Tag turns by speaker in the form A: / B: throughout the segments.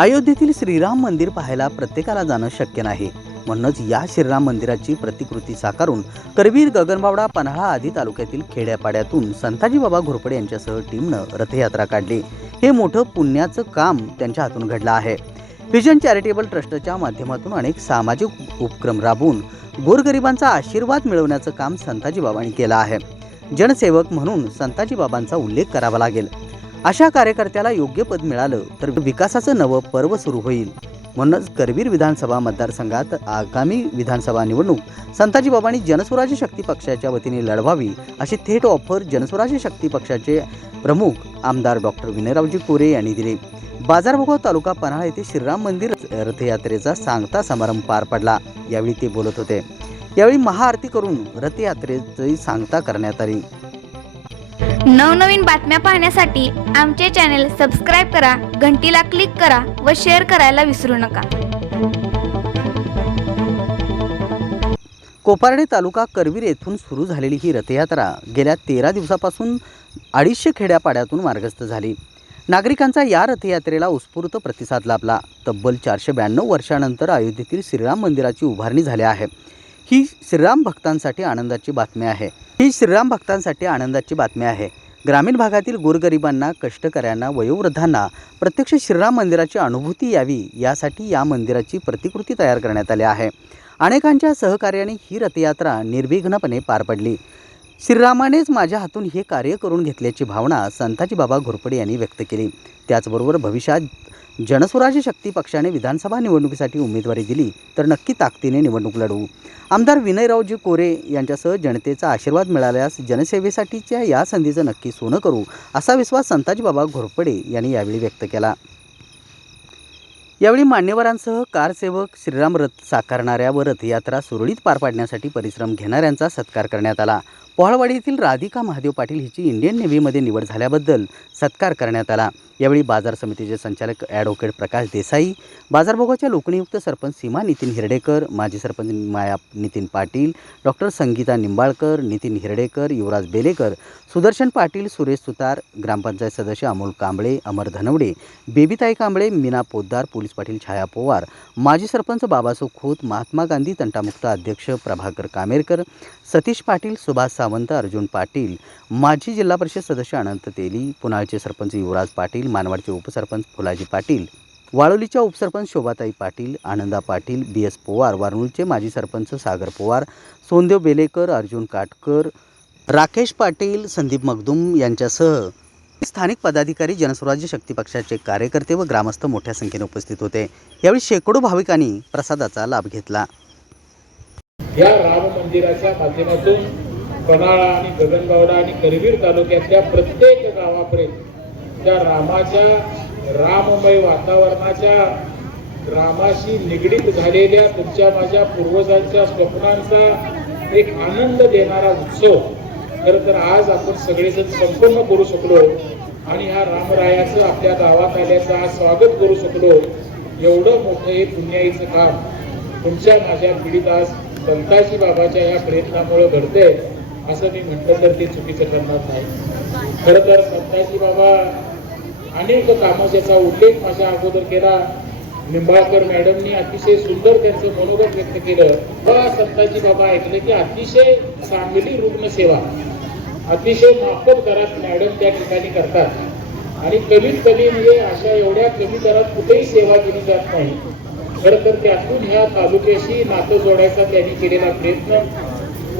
A: अयोध्येतील श्रीराम मंदिर पाहायला प्रत्येकाला जाणं शक्य नाही. म्हणूनच या श्रीराम मंदिराची प्रतिकृती साकारून करवीर गगनबावडा पन्हाळा आदी तालुक्यातील खेड्यापाड्यातून संताजी बाबा घोरपडे यांच्यासह टीमनं रथयात्रा काढली. हे मोठं पुण्याचं काम त्यांच्या हातून घडलं आहे. व्हिजन चॅरिटेबल ट्रस्टच्या माध्यमातून अनेक सामाजिक उपक्रम राबवून गोरगरिबांचा आशीर्वाद मिळवण्याचं काम संताजी बाबांनी केलं आहे. जनसेवक म्हणून संताजी बाबांचा उल्लेख करावा लागेल. अशा कार्यकर्त्याला योग्य पद मिळालं तर विकासाचं नवं पर्व सुरू होईल. म्हणूनच करवीर विधानसभा मतदारसंघात आगामी विधानसभा निवडणूक संताजी बाबांनी जनस्वराज्य शक्ती पक्षाच्या वतीने लढवावी अशी थेट ऑफर जनस्वराज्य शक्ती पक्षाचे प्रमुख आमदार डॉक्टर विनयरावजी कोरे यांनी दिली. बाजारभोगाव तालुका पन्हाळा येथे श्रीराम मंदिर रथयात्रेचा सांगता समारंभ पार पडला. यावेळी ते बोलत होते. यावेळी महाआरती करून रथयात्रेची सांगता करण्यात आली.
B: नवनवीन बातम्या पाहण्यासाठी आमचे चॅनेल सबस्क्राईब करा घंटीला क्लिक करा व शेअर करायला विसरू नका.
A: कोपार्डे तालुका करवीर येथून सुरू झालेली ही रथयात्रा गेल्या तेरा दिवसापासून अडीचशे खेड्यापाड्यातून मार्गस्थ झाली. नागरिकांचा या रथयात्रेला उत्स्फूर्त प्रतिसाद लाभला. तब्बल चारशे ब्याण्णव वर्षानंतर अयोध्येतील श्रीराम मंदिराची उभारणी झाली आहे. ही श्रीराम भक्तांसाठी आनंदाची बातमी आहे. ही श्रीराम भक्तांसाठी आनंदाची बातमी आहे. ग्रामीण भागातील गोरगरिबांना कष्टकऱ्यांना वयोवृद्धांना प्रत्यक्ष श्रीराम मंदिराची अनुभूती यावी यासाठी या मंदिराची प्रतिकृती तयार करण्यात आली आहे. अनेकांच्या सहकार्याने ही रथयात्रा निर्विघ्नपणे पार पडली. श्रीरामानेच माझ्या हातून हे कार्य करून घेतल्याची भावना संताजी बाबा घोरपडे यांनी व्यक्त केली. त्याचबरोबर भविष्यात जनस्वराज्य शक्ती पक्षाने विधानसभा निवडणुकीसाठी उमेदवारी दिली तर नक्की ताकदीने निवडणूक लढवू आमदार विनयरावजी कोरे यांच्यासह जनतेचा आशीर्वाद मिळाल्यास जनसेवेसाठीच्या या संधीचं नक्की सोनं करू असा विश्वास संताजी बाबा घोरपडे यांनी यावेळी व्यक्त केला. यावेळी मान्यवरांसह कारसेवक श्रीराम रथ साकारणाऱ्या व रथयात्रा सुरळीत पार पाडण्यासाठी परिश्रम घेणाऱ्यांचा सत्कार करण्यात आला. पोहळवाडी येथील राधिका महादेव पाटील हिची इंडियन नेव्हीमध्ये निवड झाल्याबद्दल सत्कार करण्यात आला. यावेळी बाजार समितीचे संचालक ॲडव्होकेट प्रकाश देसाई बाजारभोगाच्या लोकनियुक्त सरपंच सीमा नितीन हिरडेकर माजी सरपंच माया नितीन पाटील डॉक्टर संगीता निंबाळकर नितीन हिरडेकर युवराज बेलेकर सुदर्शन पाटील सुरेश सुतार ग्रामपंचायत सदस्य अमोल कांबळे अमर धनवडे बेबीताई कांबळे मीना पोद्दार पोलीस पाटील छाया पवार माजी सरपंच बाबासो खोत महात्मा गांधी तंटामुक्त अध्यक्ष प्रभाकर कामेरकर सतीश पाटील सुभाष सावंत अर्जुन पाटील माजी जिल्हा परिषद सदस्य अनंत तेली पुनाळचे सरपंच युवराज पाटील मानवाडचे उपसरपंच फुलाजी पाटील वाळोलीच्या उपसरपंच शोभाताई पाटील आनंदा पाटील बी एस पोवार वारणूलचे माजी सरपंच सागर पोवार सोनदेव बेलेकर अर्जुन काटकर राकेश पाटील संदीप मगदूम यांच्यासह स्थानिक पदाधिकारी जनस्वराज्य शक्ती पक्षाचे कार्यकर्ते व ग्रामस्थ मोठ्या संख्येने उपस्थित होते. यावेळी शेकडो भाविकांनी प्रसादाचा लाभ घेतला.
C: या राम मंदिराच्या माध्यमातून पन्हाळा आणि गगनबावडा आणि करवीर तालुक्यातल्या प्रत्येक गावापर्यंत त्या रामाच्या राममय वातावरणाच्या रामाशी निगडीत झालेल्या तुमच्या माझ्या पूर्वजांच्या स्वप्नांचा एक आनंद देणारा उत्सव. खरं तर आज आपण सगळेजण संपन्न करू शकलो आणि ह्या रामरायाचं आपल्या गावात आल्याचं आज स्वागत करू शकलो. एवढं मोठं हे पुण्याईचं काम तुमच्या माझ्या पीडित आज संताजी बाबाच्या या प्रयत्नामुळे घडतंय. असं मी म्हटलं तर ते चुकीचं करणार नाही. खरं तर संताजी बाबा अनेक कामं ज्याचा उल्लेख माझ्या अगोदर केला. निंबाळकर मॅडमनी अतिशय सुंदर त्यांचं मनोगत व्यक्त केलं. व संताजी बाबा ऐकलं की अतिशय चांगली रुग्णसेवा अतिशय माफक दरात मॅडम त्या ठिकाणी करतात. आणि कमीत कमी म्हणजे अशा एवढ्या कमी दरात कुठेही सेवा केली जात नाही. खरं तर त्यातून ह्या तालुक्याशी नातं जोडायचा त्यांनी केलेला प्रयत्न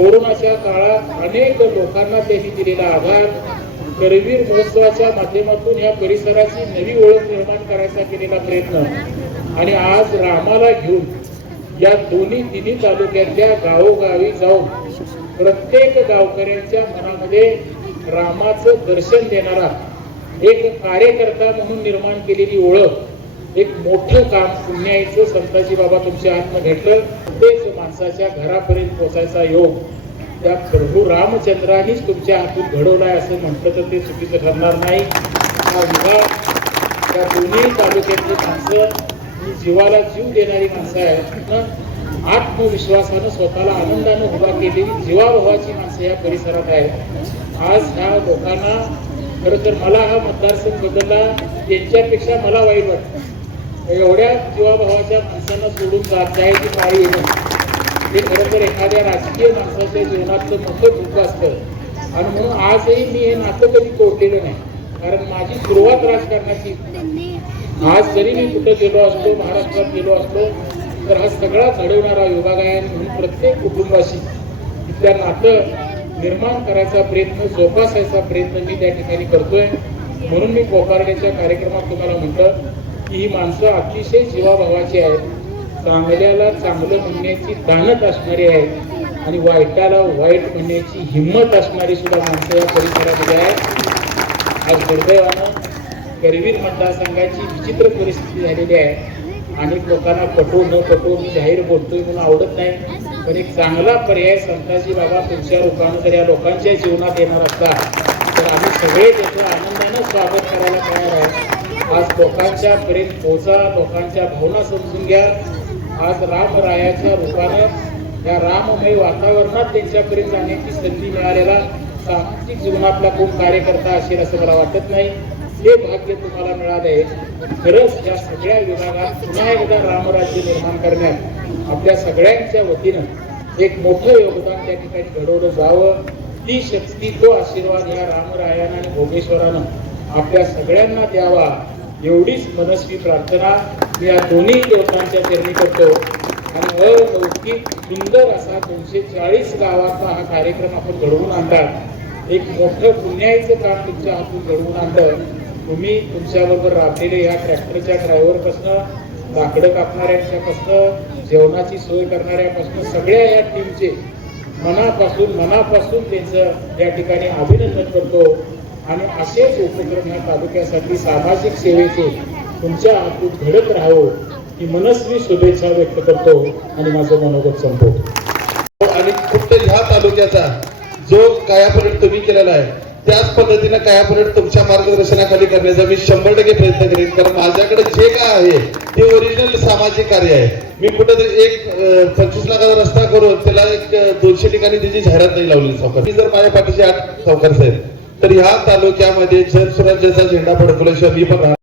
C: कोरोनाच्या काळात अनेक लोकांना त्यांनी दिलेला आभार. करवीर महोत्सवाच्या माध्यमातून या परिसराची नवी ओळख निर्माण करायचा केलेला प्रयत्न. आणि आज रामाला घेऊन या दोन्ही तिन्ही तालुक्यातल्या गावोगावी जाऊन प्रत्येक गावकऱ्यांच्या मनामध्ये रामाचं दर्शन देणारा एक कार्यकर्ता म्हणून निर्माण केलेली ओळख एक मोठं काम पुण्याचं संताजी बाबा तुमच्या हातनं घेतलं ते माणसाच्या घरापर्यंत पोचायचा योग त्या प्रभू रामचंद्रानेच तुमच्या हातून घडवलाय असं म्हटलं तर ते चुकीचं ठरणार नाही. हा विभाग त्या दोन्ही तालुक्यातली माणसं ही जीवाला जीव देणारी माणसं आहेत. आत्मविश्वासानं स्वतःला आनंदानं उभा केलेली जीवाभावाची माणसं या परिसरात आहेत. आज ह्या लोकांना खरं तर मला हा मतदारसंघ बदलला त्यांच्यापेक्षा मला वाईट वाटतं. एवढ्या जीवाभावाच्या माणसांना सोडून जात आहे की काही येणं हे खरं तर एखाद्या राजकीय माणसाच्या जीवनातलं मोठं दुःख असतं. आणि म्हणून आजही मी हे नातं कधी तोडलेलं नाही. कारण माझी सुरुवात राजकारणाची. आज जरी मी कुठं गेलो असतो महाराष्ट्रात गेलो असतो तर हा सगळा घडवणारा योगागायन म्हणून प्रत्येक कुटुंबाशी इथल्या नातं निर्माण करायचा प्रयत्न जोपासायचा प्रयत्न मी त्या ठिकाणी करतोय. म्हणून मी कोकारड्याच्या कार्यक्रमात तुम्हाला म्हटलं की ही माणसं अतिशय जीवाभावाची आहेत. चांगल्याला चांगलं म्हणण्याची दानत असणारी आहे आणि वाईटाला वाईट म्हणण्याची हिंमत असणारी सुद्धा माणसं या परिसरामध्ये आहे आज दुर्दैवानं करवीर मतदारसंघाची विचित्र परिस्थिती झालेली आहे. अनेक लोकांना पटवू न पटो मी जाहीर बोलतोय म्हणून आवडत नाही. पण एक चांगला पर्याय संताजी बाबा तुमच्या रूपानं जर या लोकांच्या जीवनात येणार असला तर आम्ही सगळे त्याचं आनंदानं स्वागत करायला तयार आहे. आज लोकांच्या पर्यंत पोचा लोकांच्या भावना समजून घ्या. आज रामरायाच्या रूपानं या राममय वातावरणात त्यांच्याकडे जाण्याची संधी मिळालेला सामाजिक जीवनातला कोण कार्यकर्ता असेल असं मला वाटत नाही. हे भाग्य तुम्हाला मिळाले. खरंच या सगळ्या विभागात पुन्हा एकदा रामराज्य निर्माण करण्यात आपल्या सगळ्यांच्या वतीनं एक मोठं योगदान त्या ठिकाणी घडवलं जावं. ती शक्ती तो आशीर्वाद या रामरायानं आणि भोगेश्वरानं आपल्या सगळ्यांना द्यावा. एवढीच मनस्वी प्रार्थना मी या दोन्ही देवतांच्या चरणी करतो. आणि अलौकिक सुंदर असा दोनशे चाळीस गावातला हा कार्यक्रम आपण घडवून आणतात. एक मोठं पुण्याईचं काम तुमच्या हातून घडवून आणलं तुम्ही तुमच्याबरोबर राबलेले या ट्रॅक्टरच्या ड्रायव्हरपासनं लाकडं कापणाऱ्यांच्यापासनं जेवणाची सोय करणाऱ्यापासनं सगळ्या या टीमचे मनापासून मनापासून त्यांचं या ठिकाणी अभिनंदन करतो. आणि असेच उपक्रम या तालुक्यासाठी सामाजिक सेवेचे तुमच्या हातून घडत राहावं ही मनस्वी शुभेच्छा व्यक्त करतो आणि माझं मनोगत संपवतो.
D: आणि फक्त ह्या तालुक्याचा जो कायापर्यंत तुम्ही केलेला आहे त्याच पद्धतीनं कायापर्यंत तुमच्या मार्गदर्शनाखाली करण्याचा मी शंभर टक्के प्रयत्न करेन. कारण माझ्याकडे जे काय आहे ते ओरिजिनल सामाजिक कार्य आहे. मी कुठेतरी एक पंचवीस लाखाचा रस्ता करून त्याला एक दोनशे ठिकाणी त्याची जाहिरात नाही लावली. सावकार मी जर माझ्या पाठीशी आठ सावकार साहेब तर ह्या तालुक्यामध्ये जनस्वराज्याचा झेंडा फडकवल्याशिवाय मी पण राहणार